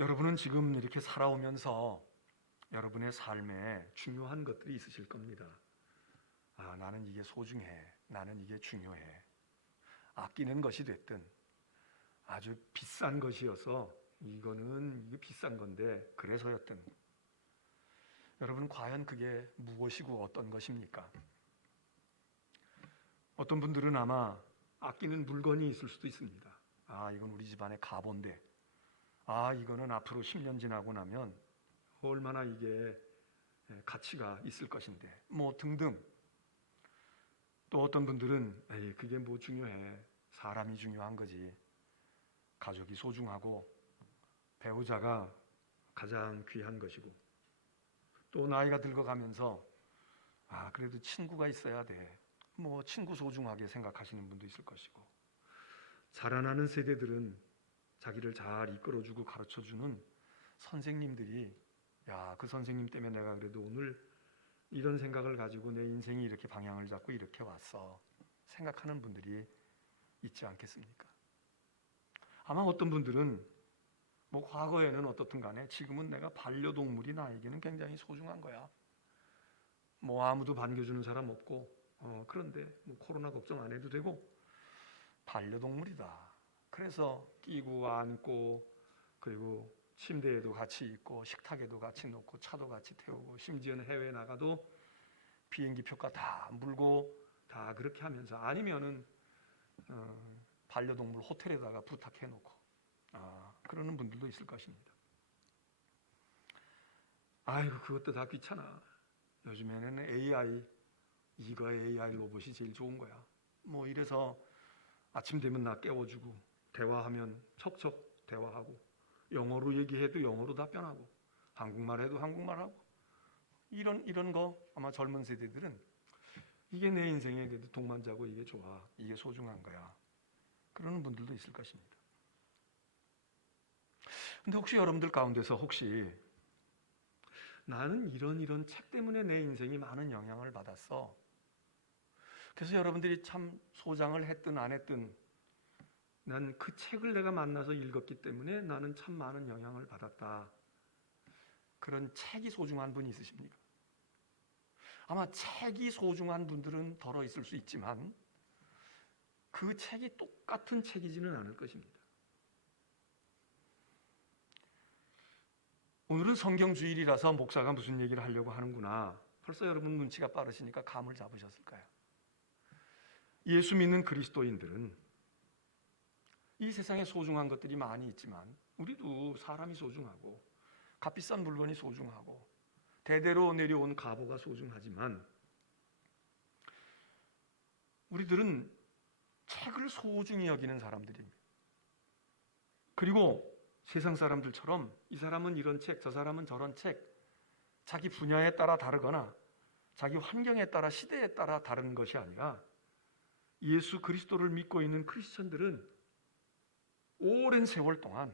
여러분은 지금 이렇게 살아오면서 여러분의 삶에 중요한 것들이 있으실 겁니다. 나는 이게 소중해. 나는 이게 중요해. 아끼는 것이 됐든 아주 비싼 것이어서 이게 비싼 건데 그래서였든 여러분 과연 그게 무엇이고 어떤 것입니까? 어떤 분들은 아마 아끼는 물건이 있을 수도 있습니다. 이건 우리 집안의 가본데 이거는 앞으로 10년 지나고 나면 얼마나 이게 가치가 있을 것인데 뭐 등등. 또 어떤 분들은 그게 뭐 중요해. 사람이 중요한 거지. 가족이 소중하고 배우자가 가장 귀한 것이고 또 나이가 들어가면서 그래도 친구가 있어야 돼. 뭐 친구 소중하게 생각하시는 분도 있을 것이고 자라나는 세대들은 자기를 잘 이끌어주고 가르쳐주는 선생님들이 그 선생님 때문에 내가 그래도 오늘 이런 생각을 가지고 내 인생이 이렇게 방향을 잡고 이렇게 왔어 생각하는 분들이 있지 않겠습니까? 아마 어떤 분들은 뭐 과거에는 어떻든 간에 지금은 내가 반려동물이 나에게는 굉장히 소중한 거야. 뭐 아무도 반겨주는 사람 없고 그런데 뭐 코로나 걱정 안 해도 되고 반려동물이다. 그래서 끼고 안고 그리고 침대에도 같이 있고 식탁에도 같이 놓고 차도 같이 태우고 심지어는 해외에 나가도 비행기 표가 다 물고 다 그렇게 하면서 아니면은 반려동물 호텔에다가 부탁해 놓고 그러는 분들도 있을 것입니다. 그것도 다 귀찮아. 요즘에는 AI 로봇이 제일 좋은 거야. 뭐 이래서 아침 되면 나 깨워주고 대화하면 척척 대화하고 영어로 얘기해도 영어로 답변하고 한국말 해도 한국말하고 이런 거 아마 젊은 세대들은 이게 내 인생에 그래도 동반자고 이게 좋아. 이게 소중한 거야. 그러는 분들도 있을 것입니다. 근데 혹시 여러분들 가운데서 혹시 나는 이런 책 때문에 내 인생이 많은 영향을 받았어. 그래서 여러분들이 참 소장을 했든 안 했든 난 그 책을 내가 만나서 읽었기 때문에 나는 참 많은 영향을 받았다. 그런 책이 소중한 분이 있으십니까? 아마 책이 소중한 분들은 덜어 있을 수 있지만 그 책이 똑같은 책이지는 않을 것입니다. 오늘은 성경주일이라서 목사가 무슨 얘기를 하려고 하는구나. 벌써 여러분 눈치가 빠르시니까 감을 잡으셨을까요? 예수 믿는 그리스도인들은 이 세상에 소중한 것들이 많이 있지만 우리도 사람이 소중하고 값비싼 물건이 소중하고 대대로 내려온 가보가 소중하지만 우리들은 책을 소중히 여기는 사람들입니다. 그리고 세상 사람들처럼 이 사람은 이런 책, 저 사람은 저런 책, 자기 분야에 따라 다르거나 자기 환경에 따라 시대에 따라 다른 것이 아니라 예수 그리스도를 믿고 있는 크리스천들은 오랜 세월 동안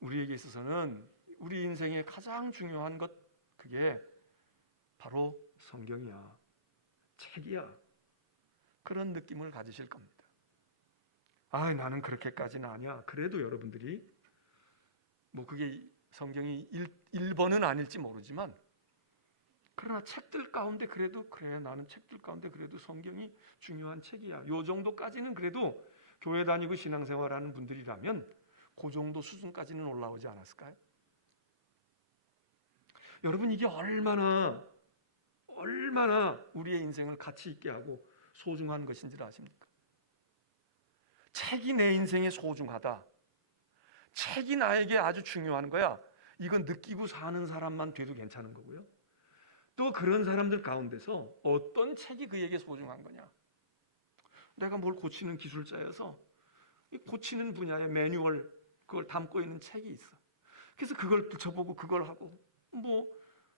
우리에게 있어서는 우리 인생의 가장 중요한 것 그게 바로 성경이야, 책이야. 그런 느낌을 가지실 겁니다. 나는 그렇게까지는 아니야. 그래도 여러분들이 뭐 그게 성경이 1번은 아닐지 모르지만 그러나 책들 가운데 그래도 그래 나는 책들 가운데 그래도 성경이 중요한 책이야. 요 정도까지는 그래도 교회 다니고 신앙생활하는 분들이라면 그 정도 수준까지는 올라오지 않았을까요? 여러분 이게 얼마나 우리의 인생을 가치 있게 하고 소중한 것인지를 아십니까? 책이 내 인생에 소중하다. 책이 나에게 아주 중요한 거야. 이건 느끼고 사는 사람만 돼도 괜찮은 거고요. 또 그런 사람들 가운데서 어떤 책이 그에게 소중한 거냐? 내가 뭘 고치는 기술자여서 이 고치는 분야의 매뉴얼 그걸 담고 있는 책이 있어. 그래서 그걸 붙여보고 그걸 하고 뭐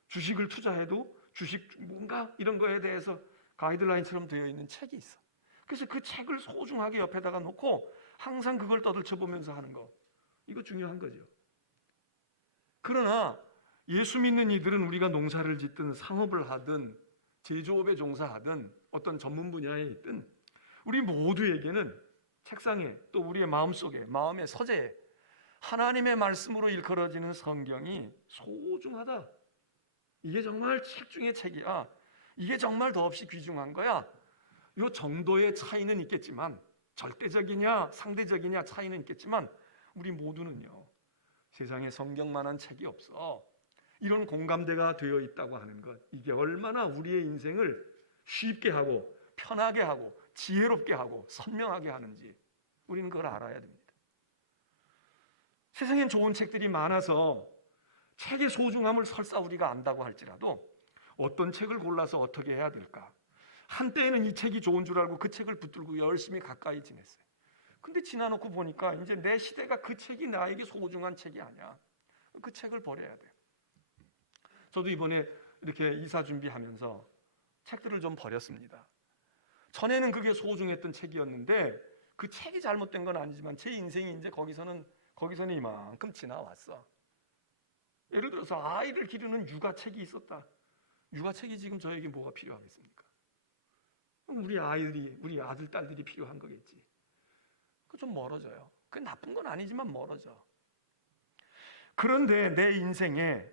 주식을 투자해도 주식 뭔가 이런 거에 대해서 가이드라인처럼 되어 있는 책이 있어. 그래서 그 책을 소중하게 옆에다가 놓고 항상 그걸 떠들쳐보면서 하는 거 이거 중요한 거죠. 그러나 예수 믿는 이들은 우리가 농사를 짓든 상업을 하든 제조업에 종사하든 어떤 전문 분야에 있든 우리 모두에게는 책상에 또 우리의 마음속에 마음의 서재에 하나님의 말씀으로 일컬어지는 성경이 소중하다. 이게 정말 책 중의 책이야. 이게 정말 더없이 귀중한 거야. 이 정도의 차이는 있겠지만, 절대적이냐 상대적이냐 차이는 있겠지만, 우리 모두는요, 세상에 성경만한 책이 없어. 이런 공감대가 되어 있다고 하는 것, 이게 얼마나 우리의 인생을 쉽게 하고 편하게 하고 지혜롭게 하고 선명하게 하는지 우리는 그걸 알아야 됩니다. 세상엔 좋은 책들이 많아서 책의 소중함을 설사 우리가 안다고 할지라도 어떤 책을 골라서 어떻게 해야 될까? 한때에는 이 책이 좋은 줄 알고 그 책을 붙들고 열심히 가까이 지냈어요. 근데 지나놓고 보니까 이제 내 시대가 그 책이 나에게 소중한 책이 아니야. 그 책을 버려야 돼. 저도 이번에 이렇게 이사 준비하면서 책들을 좀 버렸습니다. 전에는 그게 소중했던 책이었는데 그 책이 잘못된 건 아니지만 제 인생이 이제 거기서는 이만큼 지나왔어. 예를 들어서 아이를 기르는 육아책이 있었다. 육아책이 지금 저에게 뭐가 필요하겠습니까? 우리 아들, 딸들이 필요한 거겠지. 그 좀 멀어져요. 그게 나쁜 건 아니지만 멀어져. 그런데 내 인생에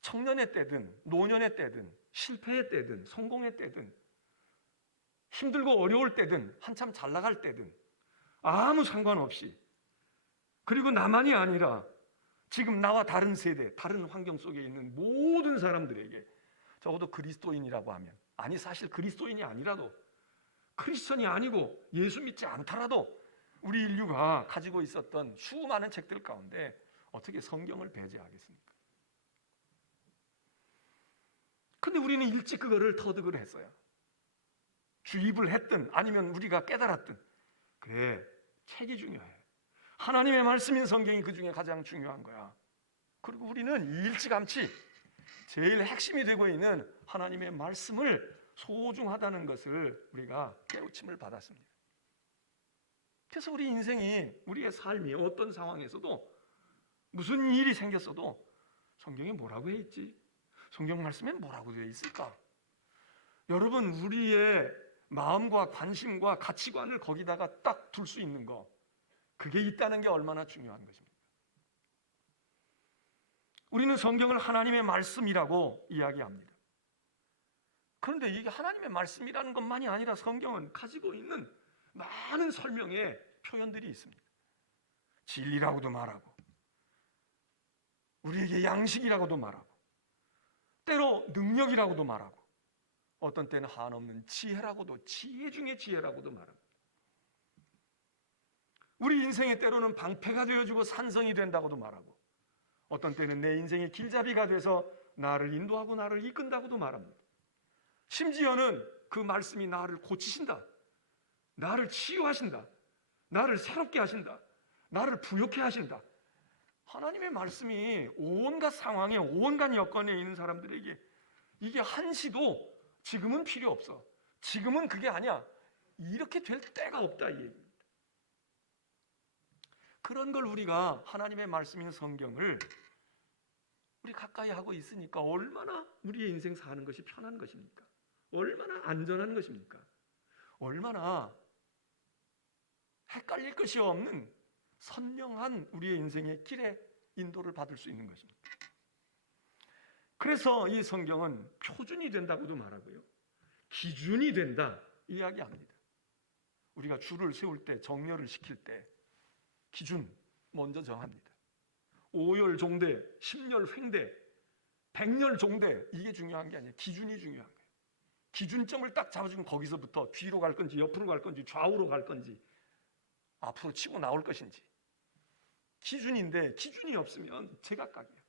청년의 때든 노년의 때든 실패의 때든 성공의 때든 힘들고 어려울 때든 한참 잘 나갈 때든 아무 상관없이, 그리고 나만이 아니라 지금 나와 다른 세대, 다른 환경 속에 있는 모든 사람들에게 적어도 그리스도인이라고 하면, 아니 사실 그리스도인이 아니라도 크리스천이 아니고 예수 믿지 않더라도 우리 인류가 가지고 있었던 수많은 책들 가운데 어떻게 성경을 배제하겠습니까? 근데 우리는 일찍 그거를 터득을 했어요. 주입을 했든 아니면 우리가 깨달았든 그래, 책이 중요해. 하나님의 말씀인 성경이 그 중에 가장 중요한 거야. 그리고 우리는 일찌감치 제일 핵심이 되고 있는 하나님의 말씀을 소중하다는 것을 우리가 깨우침을 받았습니다. 그래서 우리 인생이, 우리의 삶이 어떤 상황에서도 무슨 일이 생겼어도 성경에 뭐라고 해 있지? 성경 말씀에 뭐라고 되어 있을까? 여러분, 우리의 마음과 관심과 가치관을 거기다가 딱 둘 수 있는 거, 그게 있다는 게 얼마나 중요한 것입니까? 우리는 성경을 하나님의 말씀이라고 이야기합니다. 그런데 이게 하나님의 말씀이라는 것만이 아니라 성경은 가지고 있는 많은 설명의 표현들이 있습니다. 진리라고도 말하고, 우리에게 양식이라고도 말하고, 때로 능력이라고도 말하고, 어떤 때는 한없는 지혜라고도, 지혜 중에 지혜라고도 말합니다. 우리 인생의 때로는 방패가 되어주고 산성이 된다고도 말하고, 어떤 때는 내 인생의 길잡이가 돼서 나를 인도하고 나를 이끈다고도 말합니다. 심지어는 그 말씀이 나를 고치신다, 나를 치유하신다, 나를 새롭게 하신다, 나를 부욕해 하신다. 하나님의 말씀이 온갖 상황에, 온갖 여건에 있는 사람들에게 이게 한시도 지금은 필요 없어, 지금은 그게 아니야, 이렇게 될 때가 없다, 이 얘기입니다. 그런 걸 우리가 하나님의 말씀인 성경을 우리 가까이 하고 있으니까 얼마나 우리의 인생 사는 것이 편한 것입니까? 얼마나 안전한 것입니까? 얼마나 헷갈릴 것이 없는 선명한 우리의 인생의 길에 인도를 받을 수 있는 것입니다. 그래서 이 성경은 표준이 된다고도 말하고요, 기준이 된다 이야기합니다. 우리가 줄을 세울 때, 정렬을 시킬 때 기준 먼저 정합니다. 5열 종대, 10열 횡대, 100열 종대, 이게 중요한 게 아니에요. 기준이 중요한 거예요. 기준점을 딱 잡아주면 거기서부터 뒤로 갈 건지 옆으로 갈 건지 좌우로 갈 건지 앞으로 치고 나올 것인지 기준인데, 기준이 없으면 제각각이에요.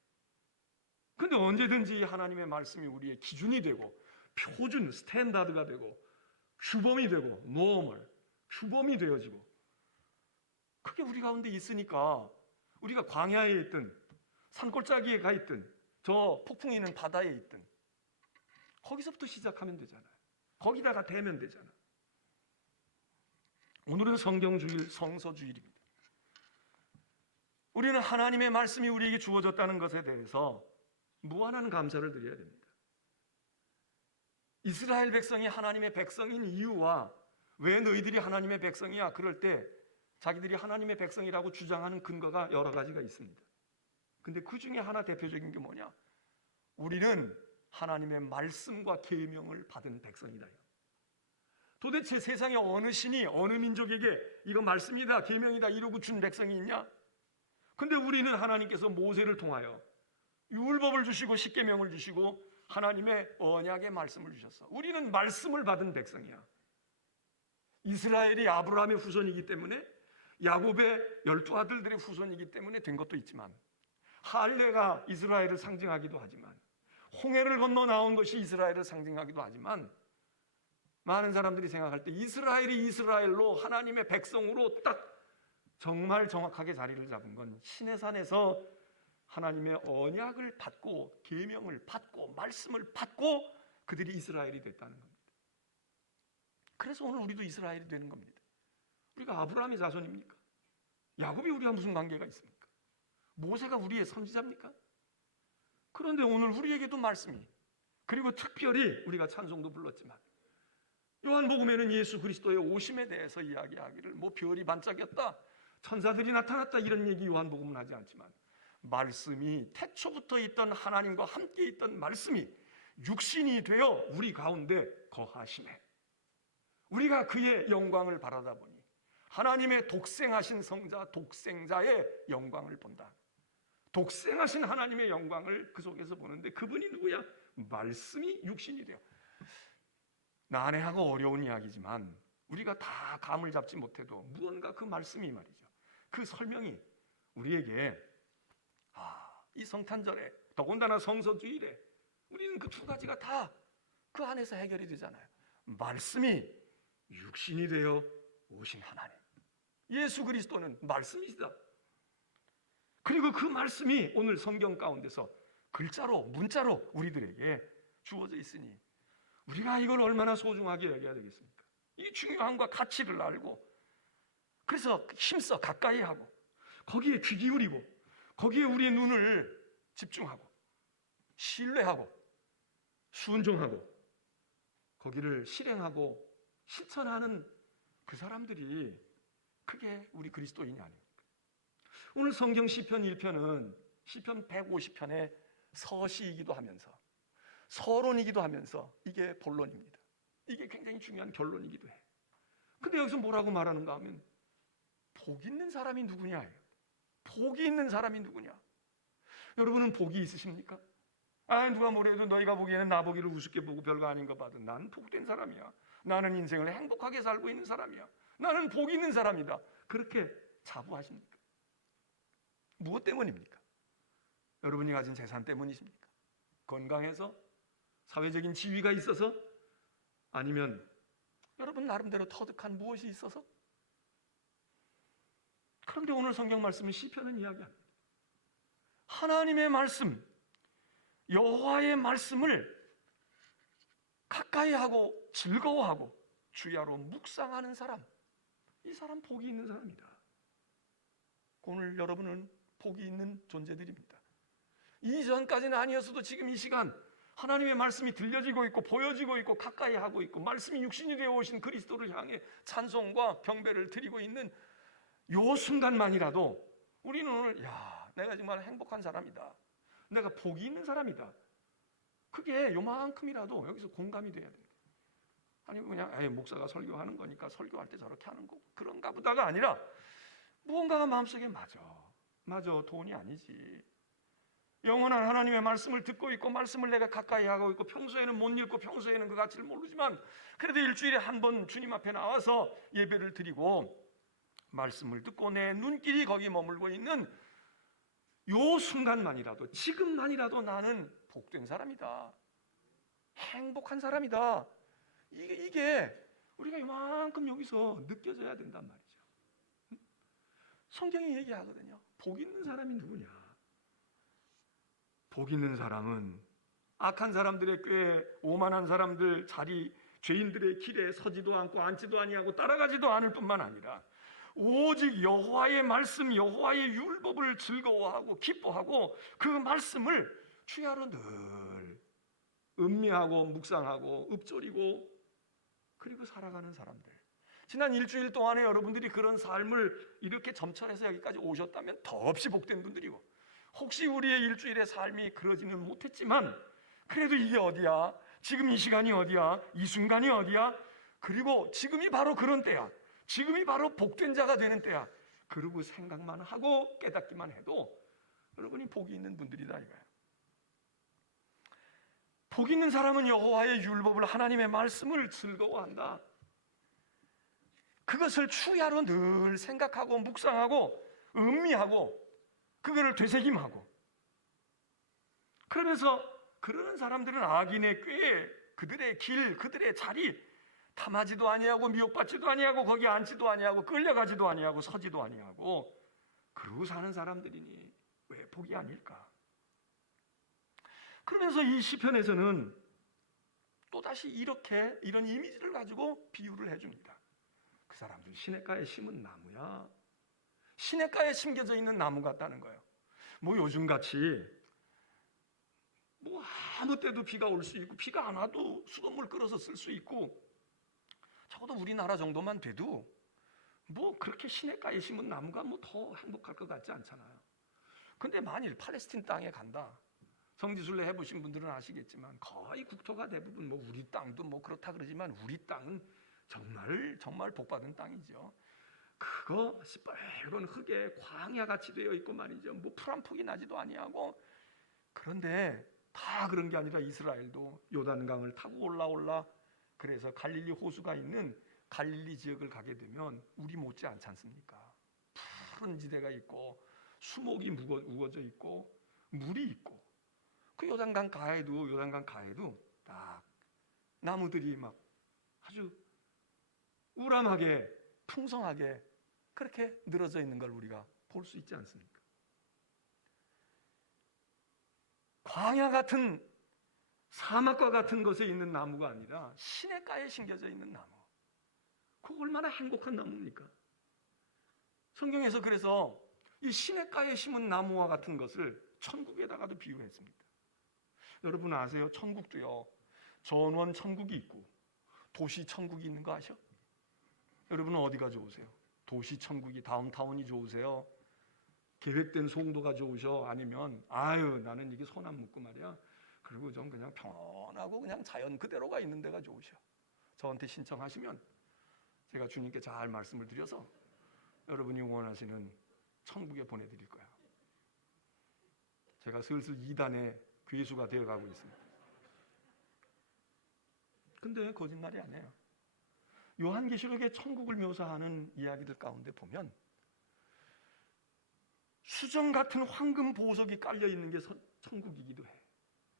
근데 언제든지 하나님의 말씀이 우리의 기준이 되고 표준, 스탠다드가 되고 규범이 되고 노멀, 규범이 되어지고, 그게 우리 가운데 있으니까 우리가 광야에 있든 산골짜기에 가 있든 저 폭풍이 있는 바다에 있든 거기서부터 시작하면 되잖아요. 거기다가 대면 되잖아. 오늘은 성경주일, 성서주일입니다. 우리는 하나님의 말씀이 우리에게 주어졌다는 것에 대해서 무한한 감사를 드려야 됩니다. 이스라엘 백성이 하나님의 백성인 이유와 왜 너희들이 하나님의 백성이야? 그럴 때 자기들이 하나님의 백성이라고 주장하는 근거가 여러 가지가 있습니다. 근데 그 중에 하나 대표적인 게 뭐냐? 우리는 하나님의 말씀과 계명을 받은 백성이다. 도대체 세상에 어느 신이 어느 민족에게 이거 말씀이다, 계명이다 이러고 준 백성이 있냐? 근데 우리는 하나님께서 모세를 통하여 율법을 주시고 십계명을 주시고 하나님의 언약의 말씀을 주셨어. 우리는 말씀을 받은 백성이야. 이스라엘이 아브라함의 후손이기 때문에, 야곱의 12 아들들의 후손이기 때문에 된 것도 있지만, 할례가 이스라엘을 상징하기도 하지만, 홍해를 건너 나온 것이 이스라엘을 상징하기도 하지만, 많은 사람들이 생각할 때 이스라엘이 이스라엘로 하나님의 백성으로 딱 정말 정확하게 자리를 잡은 건 시내산에서 하나님의 언약을 받고 계명을 받고 말씀을 받고 그들이 이스라엘이 됐다는 겁니다. 그래서 오늘 우리도 이스라엘이 되는 겁니다. 우리가 아브라함의 자손입니까? 야곱이 우리와 무슨 관계가 있습니까? 모세가 우리의 선지자입니까? 그런데 오늘 우리에게도 말씀이, 그리고 특별히 우리가 찬송도 불렀지만 요한복음에는 예수 그리스도의 오심에 대해서 이야기하기를 뭐 별이 반짝였다, 천사들이 나타났다 이런 얘기 요한복음은 하지 않지만, 말씀이 태초부터 있던 하나님과 함께 있던 말씀이 육신이 되어 우리 가운데 거하시네. 우리가 그의 영광을 바라다 보니 하나님의 독생하신 성자, 독생자의 영광을 본다. 독생하신 하나님의 영광을 그 속에서 보는데 그분이 누구야? 말씀이 육신이 되어. 난해하고 어려운 이야기지만 우리가 다 감을 잡지 못해도 무언가 그 말씀이 말이죠, 그 설명이 우리에게 이 성탄절에, 더군다나 성서주일에 우리는 그 두 가지가 다 그 안에서 해결이 되잖아요. 말씀이 육신이 되어 오신 하나님, 예수 그리스도는 말씀이시다. 그리고 그 말씀이 오늘 성경 가운데서 글자로, 문자로 우리들에게 주어져 있으니 우리가 이걸 얼마나 소중하게 여겨야 되겠습니까? 이 중요함과 가치를 알고, 그래서 힘써 가까이 하고 거기에 귀 기울이고 거기에 우리의 눈을 집중하고 신뢰하고 순종하고 거기를 실행하고 실천하는 그 사람들이 그게 우리 그리스도인이 아닙니까? 오늘 성경 시편 1편은 시편 150편의 서시이기도 하면서 서론이기도 하면서 이게 본론입니다. 이게 굉장히 중요한 결론이기도 해. 근데 여기서 뭐라고 말하는가 하면 복 있는 사람이 누구냐? 복이 있는 사람이 누구냐? 여러분은 복이 있으십니까? 누가 뭐래도 너희가 보기에는 나 보기를 우습게 보고 별거 아닌 거 봐도 나는 복된 사람이야. 나는 인생을 행복하게 살고 있는 사람이야. 나는 복이 있는 사람이다. 그렇게 자부하십니까? 무엇 때문입니까? 여러분이 가진 재산 때문이십니까? 건강해서? 사회적인 지위가 있어서? 아니면 여러분 나름대로 터득한 무엇이 있어서? 그런데 오늘 성경 말씀은 시편은 이야기합니다. 하나님의 말씀, 여호와의 말씀을 가까이 하고 즐거워하고 주야로 묵상하는 사람, 이 사람 복이 있는 사람이다. 오늘 여러분은 복이 있는 존재들입니다. 이전까지는 아니었어도 지금 이 시간 하나님의 말씀이 들려지고 있고 보여지고 있고 가까이 하고 있고 말씀이 육신이 되어 오신 그리스도를 향해 찬송과 경배를 드리고 있는 요 순간만이라도 우리는 오늘 내가 정말 행복한 사람이다, 내가 복이 있는 사람이다, 그게 요만큼이라도 여기서 공감이 돼야 돼요. 아니면 그냥 목사가 설교하는 거니까 설교할 때 저렇게 하는 거 그런가 보다가 아니라 무언가가 마음속에 맞아 돈이 아니지, 영원한 하나님의 말씀을 듣고 있고 말씀을 내가 가까이 하고 있고 평소에는 못 읽고 평소에는 그 가치를 모르지만 그래도 일주일에 한 번 주님 앞에 나와서 예배를 드리고 말씀을 듣고 내 눈길이 거기 머물고 있는 요 순간만이라도, 지금만이라도 나는 복된 사람이다, 행복한 사람이다, 이게 우리가 이만큼 여기서 느껴져야 된단 말이죠. 성경이 얘기하거든요. 복 있는 사람이 누구냐? 복 있는 사람은 악한 사람들의 꾀에 오만한 사람들 자리, 죄인들의 길에 서지도 않고 앉지도 아니하고 따라가지도 않을 뿐만 아니라 오직 여호와의 말씀, 여호와의 율법을 즐거워하고 기뻐하고 그 말씀을 주야로 늘 음미하고 묵상하고 읊조리고 그리고 살아가는 사람들. 지난 일주일 동안에 여러분들이 그런 삶을 이렇게 점철해서 여기까지 오셨다면 더없이 복된 분들이고, 혹시 우리의 일주일의 삶이 그러지는 못했지만 그래도 이게 어디야? 지금 이 시간이 어디야? 이 순간이 어디야? 그리고 지금이 바로 그런 때야. 지금이 바로 복된 자가 되는 때야. 그러고 생각만 하고 깨닫기만 해도 여러분이 복이 있는 분들이다 이거야. 복 있는 사람은 여호와의 율법을, 하나님의 말씀을 즐거워한다. 그것을 추야로 늘 생각하고 묵상하고 음미하고 그거를 되새김하고, 그러면서 그러는 사람들은 악인의 꾀, 그들의 길, 그들의 자리 탐하지도 아니하고 미혹받지도 아니하고 거기 앉지도 아니하고 끌려가지도 아니하고 서지도 아니하고 그러고 사는 사람들이니 왜 복이 아닐까? 그러면서 이 시편에서는 또다시 이런 이미지를 가지고 비유를 해줍니다. 그 사람들 시냇가에 심은 나무야. 시냇가에 심겨져 있는 나무 같다는 거예요. 뭐 요즘같이 뭐 아무 때도 비가 올 수 있고 비가 안 와도 수돗물 끌어서 쓸 수 있고, 적어도 우리나라 정도만 돼도 뭐 그렇게 시냇가에 심은 나무가 뭐 더 행복할 것 같지 않잖아요. 근데 만일 팔레스틴 땅에 간다, 성지순례 해보신 분들은 아시겠지만 거의 국토가 대부분 뭐 우리 땅도 뭐 그렇다 그러지만 우리 땅은 정말 복받은 땅이죠. 그거 시뻘건 흙에 광야같이 되어 있고 말이죠. 뭐 풀 한 폭이 나지도 아니하고. 그런데 다 그런 게 아니라 이스라엘도 요단강을 타고 올라 그래서 갈릴리 호수가 있는 갈릴리 지역을 가게 되면 우리 못지 않지 않습니까? 푸른 지대가 있고 수목이 우거져 있고 물이 있고, 그 요단강 가에도 딱 나무들이 막 아주 우람하게 풍성하게 그렇게 늘어져 있는 걸 우리가 볼 수 있지 않습니까? 광야 같은 사막과 같은 곳에 있는 나무가 아니라 시냇가에 심겨져 있는 나무. 그거 얼마나 행복한 나무입니까? 성경에서 그래서 이 시냇가에 심은 나무와 같은 것을 천국에다가도 비유했습니다. 여러분 아세요? 천국도요, 전원 천국이 있고 도시 천국이 있는 거 아셔? 여러분은 어디가 좋으세요? 도시 천국이, 다운타운이 좋으세요? 계획된 송도가 좋으셔? 아니면 나는 이게 손 안 묶고 말이야, 그리고 좀 그냥 평온하고 그냥 자연 그대로가 있는 데가 좋으셔? 저한테 신청하시면 제가 주님께 잘 말씀을 드려서 여러분이 원하시는 천국에 보내드릴 거야. 제가 슬슬 2단의 괴수가 되어가고 있습니다. 근데 거짓말이 아니에요. 요한계시록의 천국을 묘사하는 이야기들 가운데 보면 수정 같은 황금 보석이 깔려 있는 게 천국이기도 해.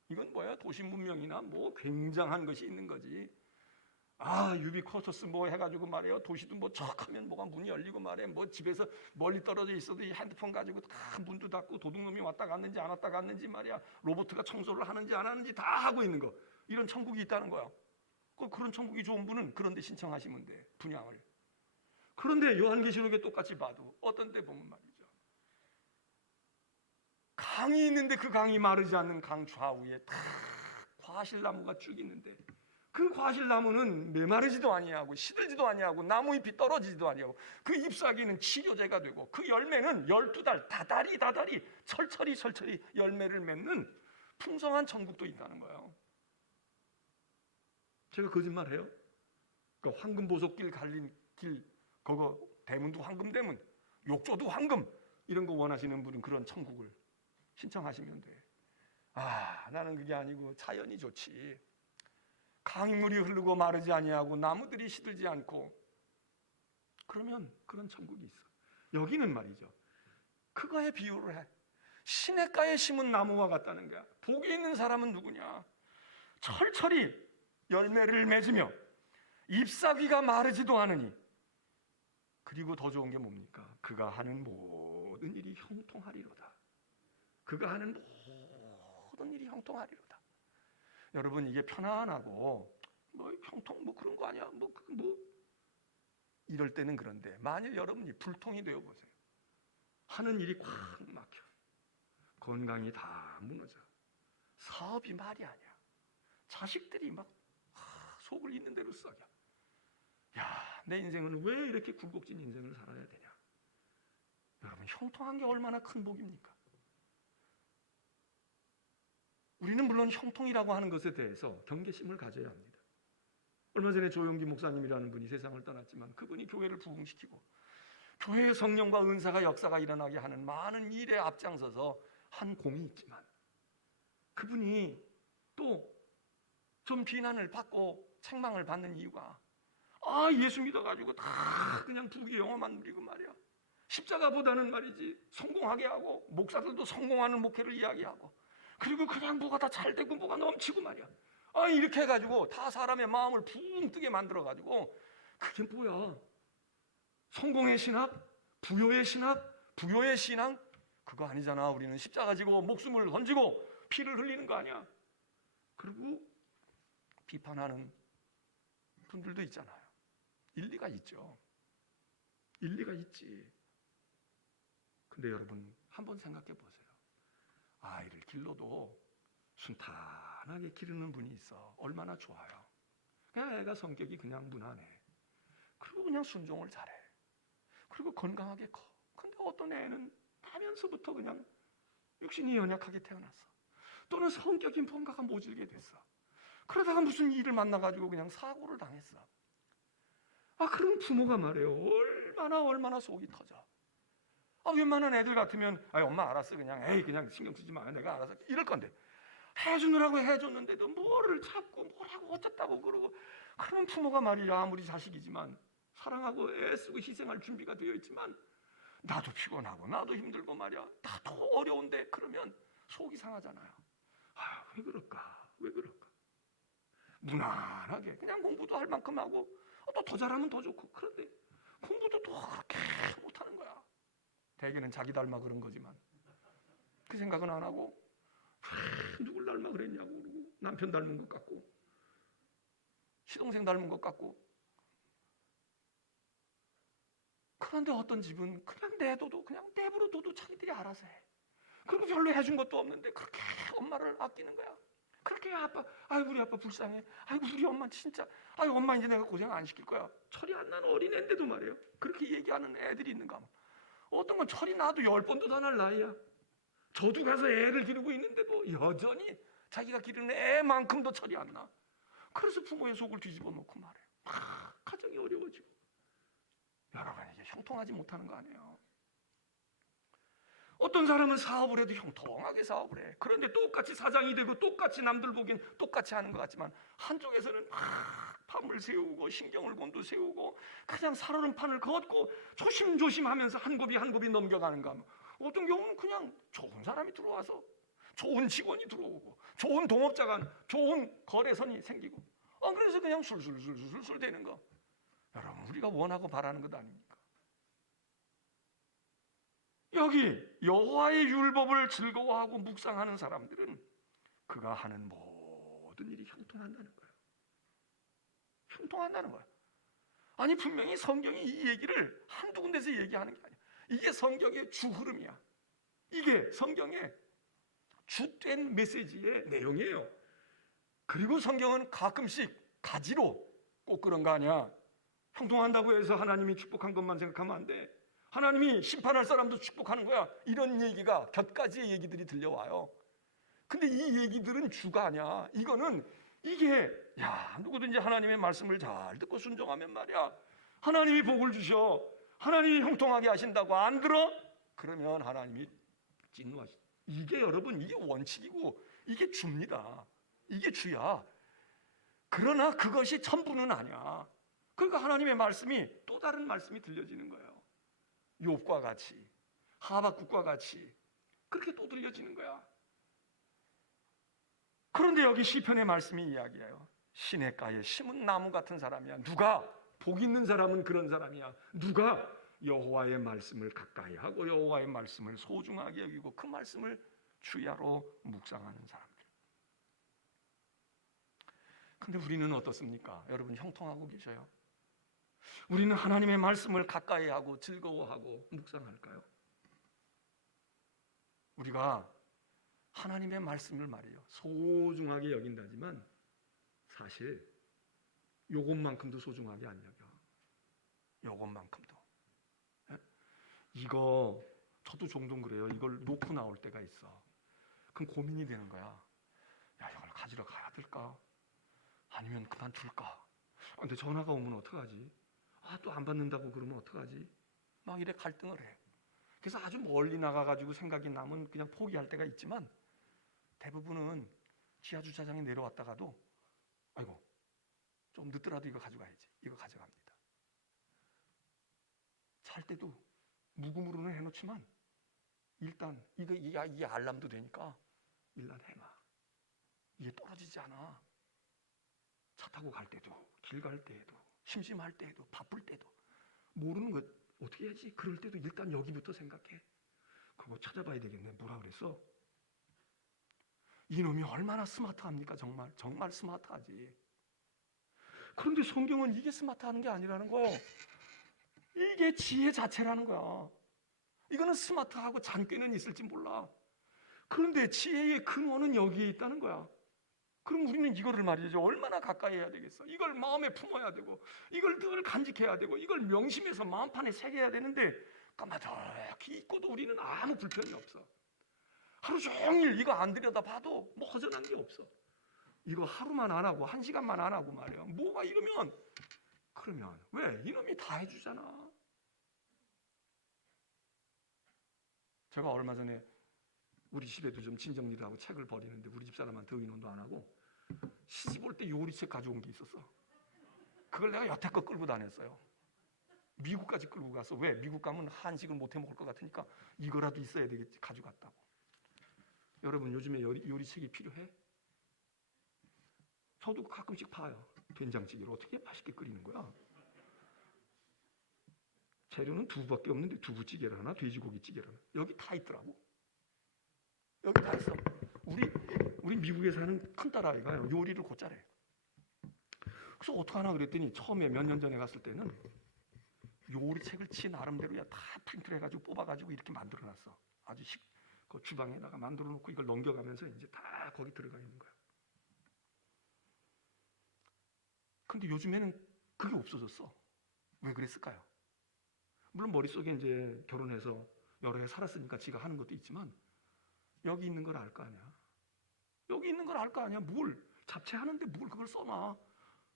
이건 뭐야? 도시 문명이나 뭐 굉장한 것이 있는 거지. 유비쿼터스 뭐 해가지고 말이에요. 도시도 뭐 척하면 뭐가 문이 열리고 말이에요. 뭐 집에서 멀리 떨어져 있어도 이 핸드폰 가지고 다 문도 닫고 도둑놈이 왔다 갔는지 안 왔다 갔는지 말이야. 로봇가 청소를 하는지 안 하는지 다 하고 있는 거. 이런 천국이 있다는 거야. 그런 천국이 좋은 분은 그런 데 신청하시면 돼. 분양을. 그런데 요한계시록에 똑같이 봐도 어떤 때 보면 말이죠, 강이 있는데 그 강이 마르지 않는 강 좌우에 다 과실나무가 쭉 있는데 그 과실나무는 메마르지도 아니하고 시들지도 아니하고 나무잎이 떨어지지도 아니하고 그 잎사귀는 치료제가 되고 그 열매는 12달 다달이 철철이 열매를 맺는 풍성한 천국도 있다는 거예요. 제가 거짓말해요? 그 황금보석길 갈린 길, 그거 대문도 황금대문, 욕조도 황금, 이런 거 원하시는 분은 그런 천국을 신청하시면 돼. 나는 그게 아니고 자연이 좋지. 강물이 흐르고 마르지 아니하고 나무들이 시들지 않고, 그러면 그런 천국이 있어. 여기는 말이죠, 그거에 비유를 해. 시냇가에 심은 나무와 같다는 거야. 복이 있는 사람은 누구냐? 철철이 열매를 맺으며 잎사귀가 마르지도 않으니, 그리고 더 좋은 게 뭡니까? 그가 하는 모든 일이 형통하리로다. 그가 하는 모든 일이 형통하리로다. 여러분, 이게 편안하고 뭐 형통 뭐 그런 거 아니야? 뭐 이럴 때는 그런데 만일 여러분이 불통이 되어 보세요. 하는 일이 꽉 막혀. 건강이 다 무너져. 사업이 말이 아니야. 자식들이 막 속을 있는 대로 썩여. 내 인생은 왜 이렇게 굴곡진 인생을 살아야 되냐? 여러분, 형통한 게 얼마나 큰 복입니까? 우리는 물론 형통이라고 하는 것에 대해서 경계심을 가져야 합니다. 얼마 전에 조용기 목사님이라는 분이 세상을 떠났지만 그분이 교회를 부흥시키고 교회의 성령과 은사가 역사가 일어나게 하는 많은 일에 앞장서서 한 공이 있지만 그분이 또 좀 비난을 받고 책망을 받는 이유가 예수 믿어가지고 다 그냥 부귀영화만 누리고 말이야. 십자가보다는 말이지 성공하게 하고 목사들도 성공하는 목회를 이야기하고 그리고 그냥 뭐가 다 잘되고 뭐가 넘치고 말이야. 이렇게 해가지고 다 사람의 마음을 붕 뜨게 만들어가지고 그게 뭐야? 성공의 신학? 부요의 신학? 부요의 신앙? 그거 아니잖아. 우리는 십자가 지고 목숨을 던지고 피를 흘리는 거 아니야. 그리고 비판하는 분들도 있잖아요. 일리가 있죠. 일리가 있지. 근데 여러분 한번 생각해 보세요. 아이를 길러도 순탄하게 기르는 분이 있어. 얼마나 좋아요. 그냥 애가 성격이 그냥 무난해. 그리고 그냥 순종을 잘해. 그리고 건강하게 커. 근데 어떤 애는 나면서부터 그냥 육신이 연약하게 태어났어. 또는 성격이 뭔가가 모질게 됐어. 그러다가 무슨 일을 만나가지고 그냥 사고를 당했어. 그런 부모가 말이에요. 얼마나 속이 터져. 웬만한 애들 같으면 엄마 알았어. 그냥 신경 쓰지 마. 내가 알아서 이럴 건데 해주느라고 해줬는데도 뭐를 찾고 뭐라고 어쩌다고 그러고 그런 부모가 말이야. 아무리 자식이지만 사랑하고 애쓰고 희생할 준비가 되어 있지만 나도 피곤하고 나도 힘들고 말이야. 나도 어려운데 그러면 속이 상하잖아요. 왜 그럴까? 무난하게 그냥 공부도 할 만큼 하고 또 더 잘하면 더 좋고 그런데 공부도 또 그렇게 못하는 거야. 대개는 자기 닮아 그런 거지만 그 생각은 안 하고 누굴 닮아 그랬냐고 그러고 남편 닮은 것 같고 시동생 닮은 것 같고 그런데 어떤 집은 그냥 내둬도 그냥 내버려둬도 자기들이 알아서 해. 그리고 별로 해준 것도 없는데 그렇게 엄마를 아끼는 거야. 그렇게 아빠, 우리 아빠 불쌍해. 우리 엄마 진짜, 엄마 이제 내가 고생 안 시킬 거야. 철이 안 나는 어린애인데도 말이에요. 그렇게 얘기하는 애들이 있는가 하면 어떤 건 철이 나도 10번도 더 날 나이야. 저도 가서 애를 기르고 있는데도 여전히 자기가 기르는 애만큼도 철이 안 나. 그래서 부모의 속을 뒤집어 놓고 말해요. 가정이 어려워지고. 여러분 이게 형통하지 못하는 거 아니에요. 어떤 사람은 사업을 해도 형통하게 사업을 해. 그런데 똑같이 사장이 되고 똑같이 남들 보기엔 똑같이 하는 것 같지만 한쪽에서는 막 판을 세우고 신경을 곤두세우고 그냥 살얼음판을 걷고 조심조심하면서 한 곱이 한 곱이 넘겨가는가 하면 어떤 경우는 그냥 좋은 사람이 들어와서 좋은 직원이 들어오고 좋은 동업자가 좋은 거래선이 생기고 그래서 그냥 술술 되는 거. 여러분 우리가 원하고 바라는 것 아닙니까? 여기 여호와의 율법을 즐거워하고 묵상하는 사람들은 그가 하는 모든 일이 형통한다는 거예요. 형통한다는 거예요. 아니 분명히 성경이 이 얘기를 한두 군데서 얘기하는 게 아니야. 이게 성경의 주 흐름이야. 이게 성경의 주된 메시지의 내용이에요. 그리고 성경은 가끔씩 가지로 꼭 그런 거 아니야. 형통한다고 해서 하나님이 축복한 것만 생각하면 안 돼. 하나님이 심판할 사람도 축복하는 거야. 이런 얘기가 곁가지의 얘기들이 들려와요. 근데 이 얘기들은 주가 아니야. 이게 누구든지 하나님의 말씀을 잘 듣고 순종하면 말이야. 하나님이 복을 주셔. 하나님이 형통하게 하신다고 안 들어? 그러면 하나님이 진노하시. 이게 여러분 이게 원칙이고 이게 주입니다. 이게 주야. 그러나 그것이 전부는 아니야. 그러니까 하나님의 말씀이 또 다른 말씀이 들려지는 거예요. 욥과 같이 하박국과 같이 그렇게 또 들려지는 거야. 그런데 여기 시편의 말씀이 이야기해요. 시냇가에 심은 나무 같은 사람이야. 누가? 복 있는 사람은 그런 사람이야. 누가? 여호와의 말씀을 가까이 하고 여호와의 말씀을 소중하게 여기고 그 말씀을 주야로 묵상하는 사람들. 근데 우리는 어떻습니까? 여러분 형통하고 계셔요? 우리는 하나님의 말씀을 가까이 하고 즐거워하고 묵상할까요? 우리가 하나님의 말씀을 말이에요. 소중하게 여긴다지만 사실 요것만큼도 소중하게 안 여겨. 요것만큼도. 예? 이거 저도 종종 그래요. 이걸 놓고 나올 때가 있어. 그럼 고민이 되는 거야. 야, 이걸 가지러 가야 될까? 아니면 그만둘까? 근데 전화가 오면 어떡하지? 또 안 받는다고 그러면 어떡하지? 막 이래 갈등을 해. 그래서 아주 멀리 나가가지고 생각이 나면 그냥 포기할 때가 있지만 대부분은 지하 주차장에 내려왔다가도 아이고 좀 늦더라도 이거 가져가야지. 이거 가져갑니다. 잘 때도 묵음으로는 해놓지만 일단 이게 알람도 되니까 일단 해놔. 이게 떨어지지 않아. 차 타고 갈 때도, 길 갈 때에도, 심심할 때에도, 바쁠 때도 모르는 거 어떻게 해야지? 그럴 때도 일단 여기부터 생각해. 그거 찾아봐야 되겠네. 뭐라 그랬어? 이놈이 얼마나 스마트합니까? 정말 스마트하지. 그런데 성경은 이게 스마트하는 게 아니라는 거예요. 이게 지혜 자체라는 거야. 이거는 스마트하고 잔꾀는 있을지 몰라. 그런데 지혜의 근원은 여기에 있다는 거야. 그럼 우리는 이거를 말이죠. 얼마나 가까이 해야 되겠어. 이걸 마음에 품어야 되고 이걸 늘 간직해야 되고 이걸 명심해서 마음판에 새겨야 되는데 까마득히 있고도 우리는 아무 불편이 없어. 하루 종일 이거 안 들여다봐도 뭐 허전한 게 없어. 이거 하루만 안 하고 1시간만 안 하고 말이야. 뭐가 이러면 그러면 왜? 이놈이 다 해주잖아. 제가 얼마 전에 우리 집에도 좀 진정리를 하고 책을 버리는데 우리 집 사람한테 의논도 안 하고 시집 올 때 요리책 가져온 게 있었어. 그걸 내가 여태껏 끌고 다녔어요. 미국까지 끌고 가서 왜? 미국 가면 한식을 못 해 먹을 것 같으니까 이거라도 있어야 되겠지 가져갔다고. 여러분 요즘에 요리책이 필요해? 저도 가끔씩 봐요. 된장찌개를 어떻게 맛있게 끓이는 거야? 재료는 두부밖에 없는데 두부찌개를 하나 돼지고기찌개를 하나 여기 다 있더라고. 여기 다 있어. 우리 미국에 사는 큰딸아이가 요리를 곧잘해. 그래서 어떡하나 그랬더니 처음에 몇 년 전에 갔을 때는 요리책을 지 나름대로 다 프린트를 해가지고 뽑아가지고 이렇게 만들어놨어. 아주 그 주방에다가 만들어놓고 이걸 넘겨가면서 이제 다 거기 들어가 있는 거야. 근데 요즘에는 그게 없어졌어. 왜 그랬을까요? 물론 머릿속에 이제 결혼해서 여러 해 살았으니까 지가 하는 것도 있지만 여기 있는 걸 알 거 아니야. 여기 있는 걸 알 거 아니야. 뭘 잡채하는데 뭘 그걸 써놔.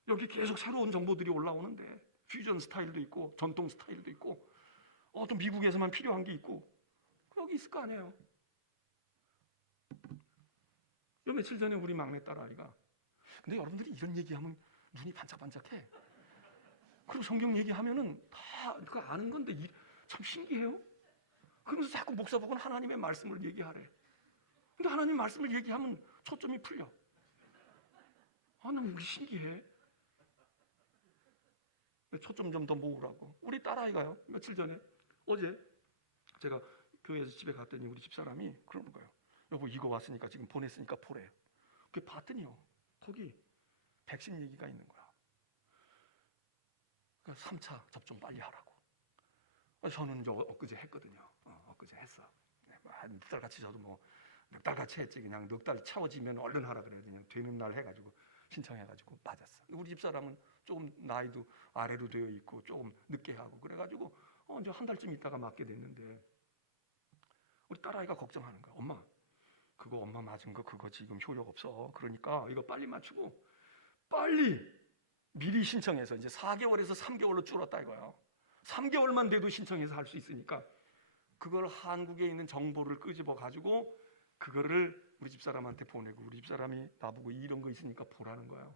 여기 계속 새로운 정보들이 올라오는데 퓨전 스타일도 있고 전통 스타일도 있고 또 미국에서만 필요한 게 있고 여기 있을 거 아니에요. 요 며칠 전에 우리 막내딸 아이가 근데 여러분들이 이런 얘기하면 눈이 반짝반짝해. 그리고 성경 얘기하면은 다 그거 아는 건데 참 신기해요. 그러면서 자꾸 목사 보고는 하나님의 말씀을 얘기하래. 근데 하나님 말씀을 얘기하면 초점이 풀려. 난 우리 신기해. 초점 좀 더 모으라고. 우리 딸아이가요. 며칠 전에 어제 제가 교회에서 집에 갔더니 우리 집사람이 그러는 거예요. 여보 이거 왔으니까 지금 보냈으니까 보래. 그게 봤더니요. 거기 백신 얘기가 있는 거야. 3차 접종 빨리 하라고. 저는 이제 엊그제 했거든요. 엊그제 했어. 넉 달같이 저도 넉 달같이 했지. 그냥 넉 달 채워지면 얼른 하라 그래요. 그냥 되는 날 해가지고 신청해가지고 맞았어. 우리 집사람은 조금 나이도 아래로 되어 있고 조금 늦게 하고 그래가지고 이제 한 달쯤 있다가 맞게 됐는데 우리 딸아이가 걱정하는 거야. 엄마 그거 엄마 맞은 거 그거 지금 효력 없어. 그러니까 이거 빨리 맞추고 빨리 미리 신청해서 이제 4개월에서 3개월로 줄었다 이거야. 3개월만 돼도 신청해서 할 수 있으니까 그걸 한국에 있는 정보를 끄집어 가지고 그거를 우리 집사람한테 보내고 우리 집사람이 나보고 이런 거 있으니까 보라는 거예요.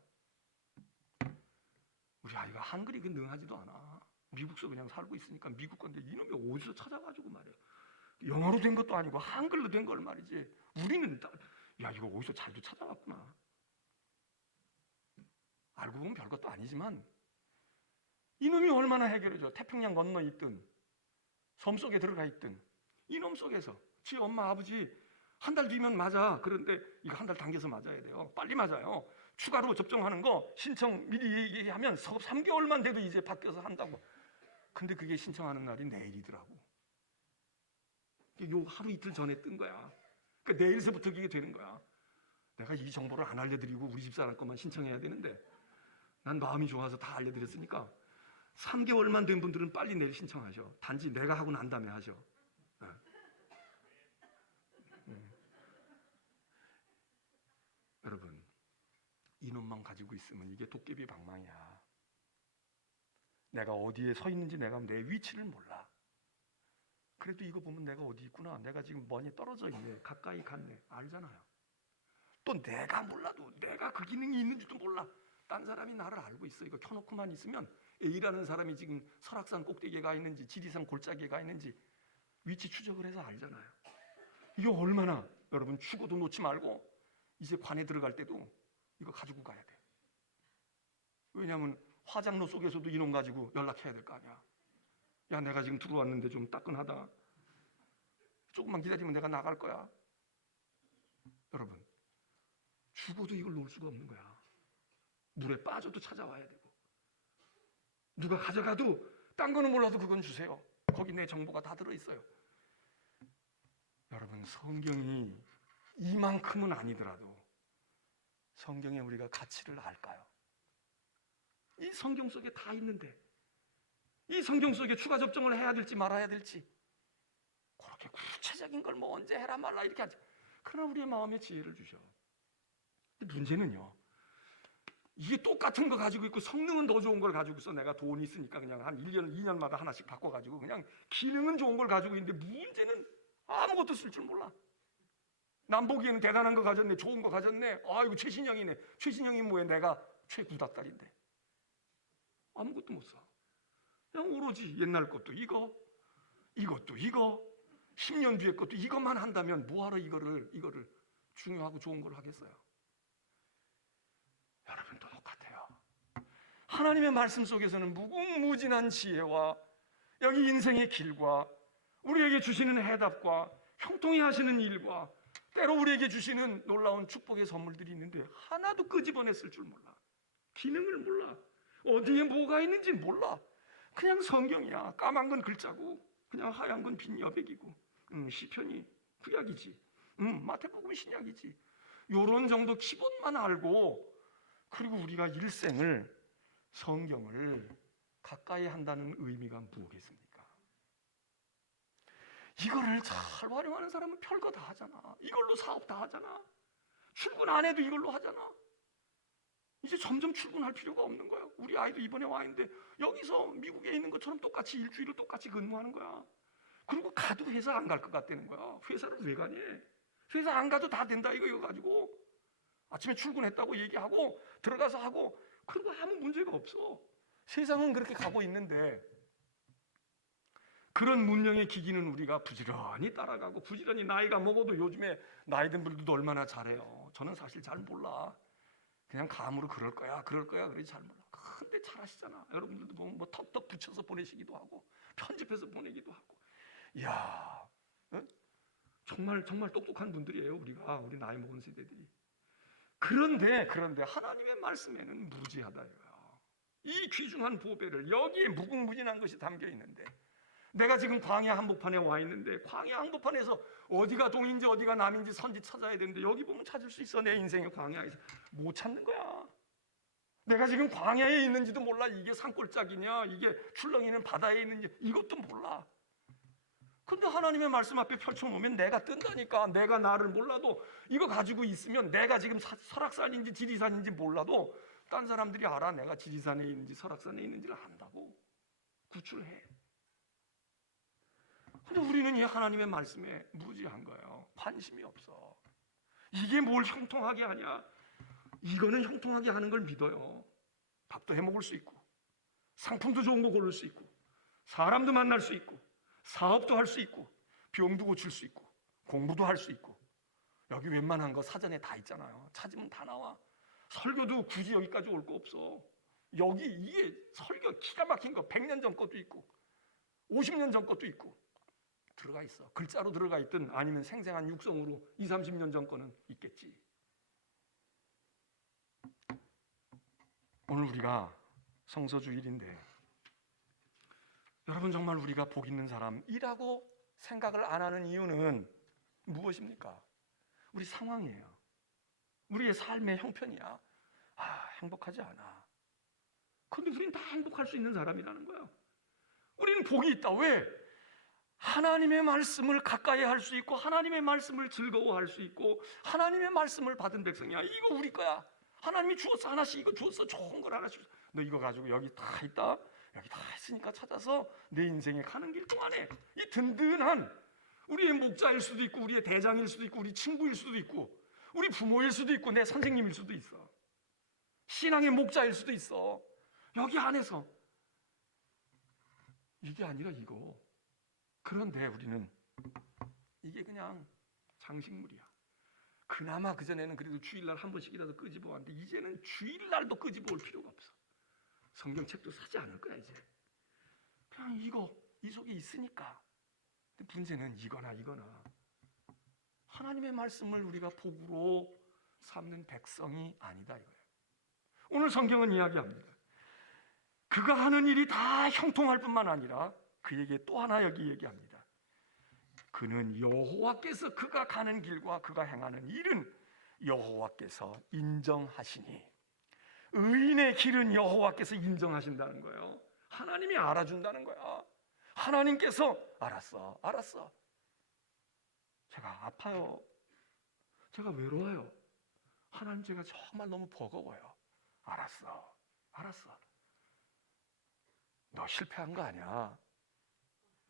우리 아이가 한글이 능하지도 않아. 미국서 그냥 살고 있으니까 미국 건데 이놈이 어디서 찾아가지고 말이야. 영어로 된 것도 아니고 한글로 된 걸 말이지. 우리는 야 이거 어디서 잘도 찾아왔구나. 알고 보면 별것도 아니지만 이놈이 얼마나 해결해줘. 태평양 건너 있든 섬 속에 들어가 있든 이놈 속에서 지 엄마 아버지 한 달 뒤면 맞아. 그런데 이거 한 달 당겨서 맞아야 돼요. 빨리 맞아요. 추가로 접종하는 거 신청 미리 얘기하면 3개월만 돼도 이제 바뀌어서 한다고. 근데 그게 신청하는 날이 내일이더라고. 요 하루 이틀 전에 뜬 거야. 그러니까 내일서부터 그게 되는 거야. 내가 이 정보를 안 알려드리고 우리 집사람 것만 신청해야 되는데 난 마음이 좋아서 다 알려드렸으니까 3개월만 된 분들은 빨리 내일 신청하셔. 단지 내가 하고 난 다음에 하셔. 여러분, 이놈만 가지고 있으면 이게 도깨비 방망이야. 내가 어디에 서 있는지 내가 내 위치를 몰라. 그래도 이거 보면 내가 어디 있구나. 내가 지금 멀리 떨어져 있네. 가까이 갔네. 알잖아요. 또 내가 몰라도 내가 그 기능이 있는지도 몰라. 딴 사람이 나를 알고 있어. 이거 켜놓고만 있으면 A라는 사람이 지금 설악산 꼭대기에 가 있는지 지리산 골짜기에 가 있는지 위치 추적을 해서 알잖아요. 이거 얼마나 여러분 죽어도 놓지 말고 이제 관에 들어갈 때도 이거 가지고 가야 돼. 왜냐하면 화장로 속에서도 이놈 가지고 연락해야 될 거 아니야. 야, 내가 지금 들어왔는데 좀 따끈하다. 조금만 기다리면 내가 나갈 거야. 여러분, 죽어도 이걸 놓을 수가 없는 거야. 물에 빠져도 찾아와야 되고, 누가 가져가도 딴 거는 몰라도 그건 주세요. 거기 내 정보가 다 들어있어요. 여러분, 성경이 이만큼은 아니더라도 성경에 우리가 가치를 알까요? 이 성경 속에 다 있는데 이 성경 속에 추가 접종을 해야 될지 말아야 될지 그렇게 구체적인 걸 뭐 언제 해라 말라 이렇게 하지. 그러나 우리의 마음에 지혜를 주셔. 문제는요, 이게 똑같은 거 가지고 있고 성능은 더 좋은 걸 가지고 있어. 내가 돈이 있으니까 그냥 한 1년, 2년마다 하나씩 바꿔가지고 그냥 기능은 좋은 걸 가지고 있는데 문제는 아무것도 쓸 줄 몰라. 남 보기에는 대단한 거 가졌네, 좋은 거 가졌네. 아이고 최신형이네. 최신형이 뭐야? 내가 최구닥다리인데 아무것도 못 사. 그냥 오로지 옛날 것도 이거, 이것도 이거, 10년 뒤에 것도 이것만 한다면 뭐하러 이거를 중요하고 좋은 걸 하겠어요? 여러분도 똑같아요. 하나님의 말씀 속에서는 무궁무진한 지혜와 여기 인생의 길과 우리에게 주시는 해답과 형통해 하시는 일과 때로 우리에게 주시는 놀라운 축복의 선물들이 있는데 하나도 끄집어냈을 줄 몰라. 기능을 몰라. 어디에 뭐가 있는지 몰라. 그냥 성경이야. 까만 건 글자고 그냥 하얀 건 빈 여백이고 시편이 구약이지, 마태복음이 신약이지. 요런 정도 기본만 알고 그리고 우리가 일생을 성경을 가까이 한다는 의미가 무엇겠습니까? 이거를 잘 활용하는 사람은 별거 다 하잖아. 이걸로 사업 다 하잖아. 출근 안 해도 이걸로 하잖아. 이제 점점 출근할 필요가 없는 거야. 우리 아이도 이번에 와 있는데 여기서 미국에 있는 것처럼 똑같이 일주일을 똑같이 근무하는 거야. 그리고 가도 회사 안 갈 것 같다는 거야. 회사를 왜 가니? 회사 안 가도 다 된다 이거 가지고 아침에 출근했다고 얘기하고 들어가서 하고 그리고 아무 문제가 없어. 세상은 그렇게 가고 있는데 그런 문명의 기기는 우리가 부지런히 따라가고 부지런히 나이가 먹어도 요즘에 나이 든 분들도 얼마나 잘해요. 저는 사실 잘 몰라. 그냥 감으로 그럴 거야 그러지 잘 몰라. 근데 잘하시잖아. 여러분들도 보면 뭐 턱턱 붙여서 보내시기도 하고 편집해서 보내기도 하고. 이야, 정말 똑똑한 분들이에요. 우리 나이 먹은 세대들이. 그런데 하나님의 말씀에는 무지하다요. 이 귀중한 보배를 여기에 무궁무진한 것이 담겨 있는데 내가 지금 광야 한복판에 와 있는데 광야 한복판에서 어디가 동인지 어디가 남인지 선지 찾아야 되는데 여기 보면 찾을 수 있어. 내 인생의 광야에서 못 찾는 거야. 내가 지금 광야에 있는지도 몰라. 이게 산골짜기냐 이게 출렁이는 바다에 있는지 이것도 몰라. 근데 하나님의 말씀 앞에 펼쳐놓으면 내가 뜬다니까. 내가 나를 몰라도 이거 가지고 있으면 내가 지금 설악산인지 지리산인지 몰라도 딴 사람들이 알아. 내가 지리산에 있는지 설악산에 있는지를 안다고. 구출해. 근데 우리는 이 하나님의 말씀에 무지한 거예요. 관심이 없어. 이게 뭘 형통하게 하냐? 이거는 형통하게 하는 걸 믿어요. 밥도 해 먹을 수 있고 상품도 좋은 거 고를 수 있고 사람도 만날 수 있고 사업도 할 수 있고 병도 고칠 수 있고 공부도 할 수 있고 여기 웬만한 거 사전에 다 있잖아요. 찾으면 다 나와. 설교도 굳이 여기까지 올 거 없어. 여기 이게 설교 기가 막힌 거 100년 전 것도 있고 50년 전 것도 있고 들어가 있어. 글자로 들어가 있든 아니면 생생한 육성으로 20, 30년 전 거는 있겠지. 오늘 우리가 성서주일인데 여러분 정말 우리가 복 있는 사람이라고 생각을 안 하는 이유는 무엇입니까? 우리 상황이에요. 우리의 삶의 형편이야. 행복하지 않아. 그런데 우리는 다 행복할 수 있는 사람이라는 거예요. 우리는 복이 있다. 왜? 하나님의 말씀을 가까이 할 수 있고 하나님의 말씀을 즐거워할 수 있고 하나님의 말씀을 받은 백성이야. 이거 우리 거야. 하나님이 주었어. 하나씩 이거 주었어. 좋은 걸 하나씩 줬어. 너 이거 가지고 여기 다 있다. 여기 다 있으니까 찾아서 내 인생에 가는 길 동안에 이 든든한 우리의 목자일 수도 있고 우리의 대장일 수도 있고 우리 친구일 수도 있고 우리 부모일 수도 있고 내 선생님일 수도 있어. 신앙의 목자일 수도 있어. 여기 안에서 이게 아니라 이거. 그런데 우리는 이게 그냥 장식물이야. 그나마 그전에는 그래도 주일날 한 번씩이라도 끄집어 왔는데 이제는 주일날도 끄집어 올 필요가 없어. 성경책도 사지 않을 거야 이제. 그냥 이거 이 속에 있으니까. 근데 문제는 이거나 하나님의 말씀을 우리가 복으로 삼는 백성이 아니다 이거예요. 오늘 성경은 이야기합니다. 그가 하는 일이 다 형통할 뿐만 아니라 그에게 또 하나 여기 얘기합니다. 그는 여호와께서 그가 가는 길과 그가 행하는 일은 여호와께서 인정하시니. 의인의 길은 여호와께서 인정하신다는 거예요. 하나님이 알아준다는 거야. 하나님께서 알았어. 제가 아파요. 제가 외로워요. 하나님 제가 정말 너무 버거워요. 알았어. 너 실패한 거 아니야.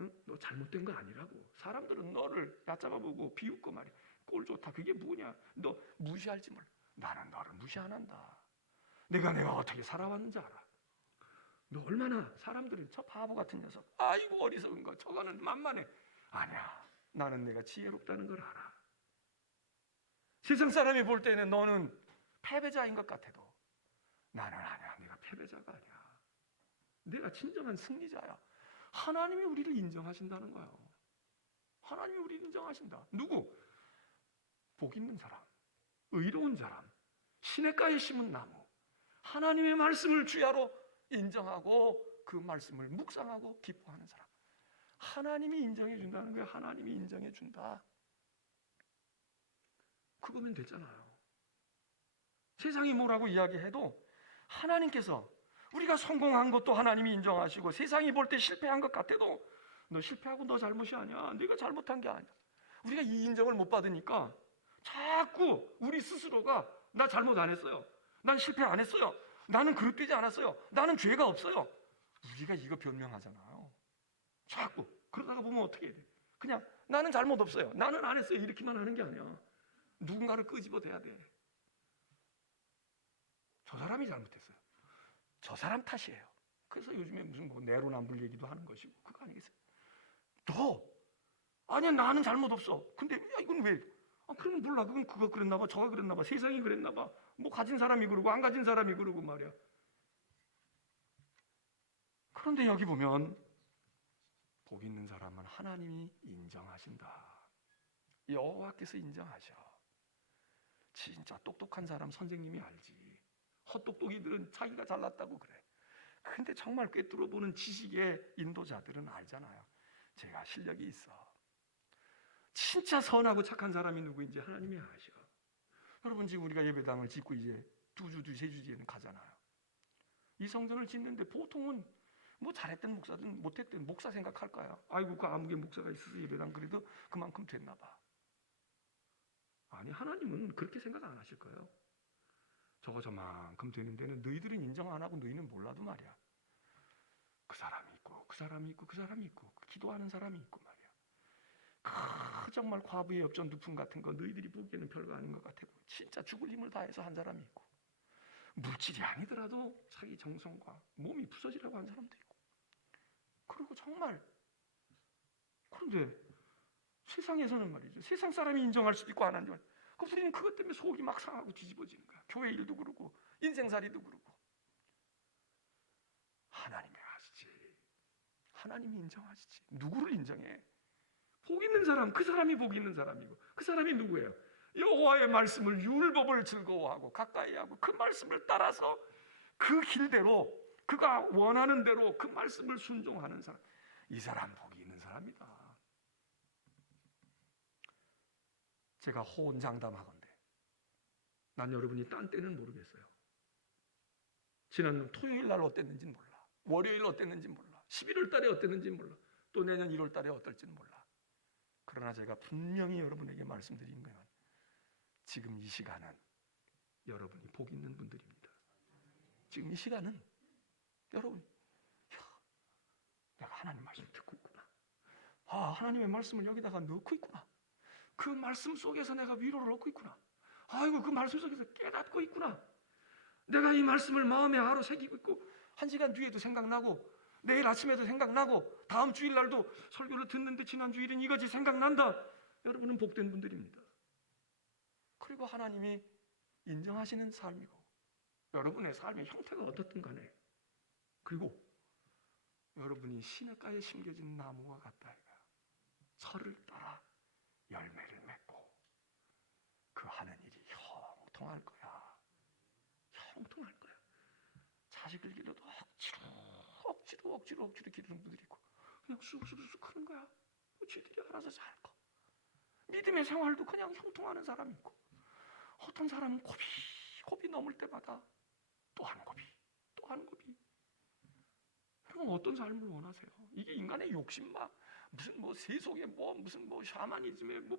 응? 너 잘못된 거 아니라고. 사람들은 너를 얕잡아보고 비웃고 말이야. 꼴 좋다. 그게 뭐냐. 너 무시할지 몰라. 나는 너를 무시 안 한다. 내가 어떻게 살아왔는지 알아. 너 얼마나 사람들이 저 바보 같은 녀석. 아이고 어리석은 거. 저거는 만만해. 아니야. 나는 내가 지혜롭다는 걸 알아. 세상 사람이 볼 때는 너는 패배자인 것 같아도 나는 아니야. 내가 패배자가 아니야. 내가 진정한 승리자야. 하나님이 우리를 인정하신다는 거예요. 하나님이 우리를 인정하신다. 누구? 복 있는 사람, 의로운 사람, 시냇가에 심은 나무, 하나님의 말씀을 주야로 인정하고 그 말씀을 묵상하고 기뻐하는 사람. 하나님이 인정해 준다는 거예요. 하나님이 인정해 준다. 그거면 됐잖아요. 세상이 뭐라고 이야기해도 하나님께서 우리가 성공한 것도 하나님이 인정하시고 세상이 볼 때 실패한 것 같아도 너 실패하고 너 잘못이 아니야. 네가 잘못한 게 아니야. 우리가 이 인정을 못 받으니까 자꾸 우리 스스로가 나 잘못 안 했어요. 난 실패 안 했어요. 나는 그릇되지 않았어요. 나는 죄가 없어요. 우리가 이거 변명하잖아요. 자꾸 그러다가 보면 어떻게 해야 돼? 그냥 나는 잘못 없어요. 나는 안 했어요. 이렇게만 하는 게 아니야. 누군가를 끄집어 대야 돼. 저 사람이 잘못했어요. 저 사람 탓이에요. 그래서 요즘에 무슨 뭐 내로남불 얘기도 하는 것이고 그거 아니겠어요? 아니야 나는 잘못 없어. 근데 야 이건 왜? 그러면 몰라. 그건 그거 그랬나 봐. 저가 그랬나 봐. 세상이 그랬나 봐. 뭐 가진 사람이 그러고 안 가진 사람이 그러고 말이야. 그런데 여기 보면 복 있는 사람은 하나님이 인정하신다. 여호와께서 인정하셔. 진짜 똑똑한 사람 선생님이 알지. 헛똑똑이들은 자기가 잘났다고 그래. 근데 정말 꿰뚫어보는 지식의 인도자들은 알잖아요. 제가 실력이 있어. 진짜 선하고 착한 사람이 누구인지 하나님이 아셔. 여러분 지금 우리가 예배당을 짓고 이제 2주, 3주 뒤에는 가잖아요. 이 성전을 짓는데 보통은 뭐 잘했든 목사든 못했든 목사 생각할까요? 아이고 그 아무개 목사가 있어서 예배당 그래도 그만큼 됐나 봐. 아니 하나님은 그렇게 생각 안 하실 거예요. 저만큼 되는 데는 너희들은 인정 안 하고 너희는 몰라도 말이야. 그 사람이 있고 그 사람이 있고 그 사람이 있고 기도하는 사람이 있고 말이야. 정말 과부의 엽전 두품 같은 거 너희들이 보기에는 별거 아닌 것 같아도 진짜 죽을 힘을 다해서 한 사람이 있고 물질이 아니더라도 자기 정성과 몸이 부서지려고 한 사람도 있고 그리고 정말 그런데 세상에서는 말이죠. 세상 사람이 인정할 수도 있고 안 하는 우리는 그것 때문에 속이 막 상하고 뒤집어지는 거야. 교회 일도 그러고 인생살이도 그러고. 하나님이 아시지. 하나님이 인정하시지. 누구를 인정해? 복 있는 사람, 그 사람이 복 있는 사람이고 그 사람이 누구예요? 여호와의 말씀을 율법을 즐거워하고 가까이 하고 그 말씀을 따라서 그 길대로 그가 원하는 대로 그 말씀을 순종하는 사람. 이 사람 복이 있는 사람이다. 제가 호언장담하건대 난 여러분이 딴 때는 모르겠어요. 지난 토요일 날 어땠는지는 몰라. 월요일 어땠는지는 몰라. 11월 달에 어땠는지는 몰라. 또 내년 1월 달에 어떨지는 몰라. 그러나 제가 분명히 여러분에게 말씀드린 건 지금 이 시간은 여러분이 복 있는 분들입니다. 지금 이 시간은 여러분, 내가 하나님 말씀 듣고 있구나. 하나님의 말씀을 여기다가 넣고 있구나. 그 말씀 속에서 내가 위로를 얻고 있구나. 아이고, 그 말씀 속에서 깨닫고 있구나. 내가 이 말씀을 마음에 알아 새기고 있고, 1시간 뒤에도 생각나고, 내일 아침에도 생각나고, 다음 주일날도 설교를 듣는데 지난 주일은 이거지 생각난다. 여러분은 복된 분들입니다. 그리고 하나님이 인정하시는 삶이고, 여러분의 삶의 형태가 어떻든 간에, 그리고 여러분이 시냇가에 심겨진 나무와 같다. 설을 따라 열매를 맺고 그 하는 일이 형통할 거야. 형통할 거야. 자식을 길러도 억지로 기르는 분들이 있고, 그냥 쑥쑥 크는 거야. 쥐들이 알아서 잘 커. 믿음의 생활도 그냥 형통하는 사람이 있고, 어떤 사람은 고비 넘을 때마다 또 한 고비. 여러분, 어떤 삶을 원하세요? 이게 인간의 욕심만 무슨 세속의 무슨 샤머니즘의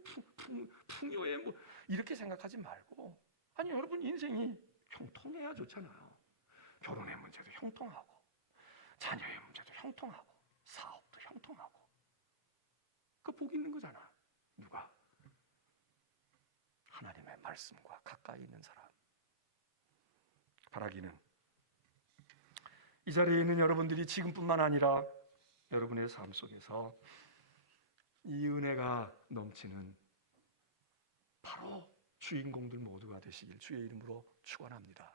풍요의 이렇게 생각하지 말고, 아니, 여러분 인생이 형통해야 좋잖아요. 결혼의 문제도 형통하고, 자녀의 문제도 형통하고, 사업도 형통하고. 그 복 있는 거잖아. 누가? 하나님의 말씀과 가까이 있는 사람. 바라기는 이 자리에 있는 여러분들이 지금뿐만 아니라 여러분의 삶 속에서 이 은혜가 넘치는 바로 주인공들 모두가 되시길 주의 이름으로 축원합니다.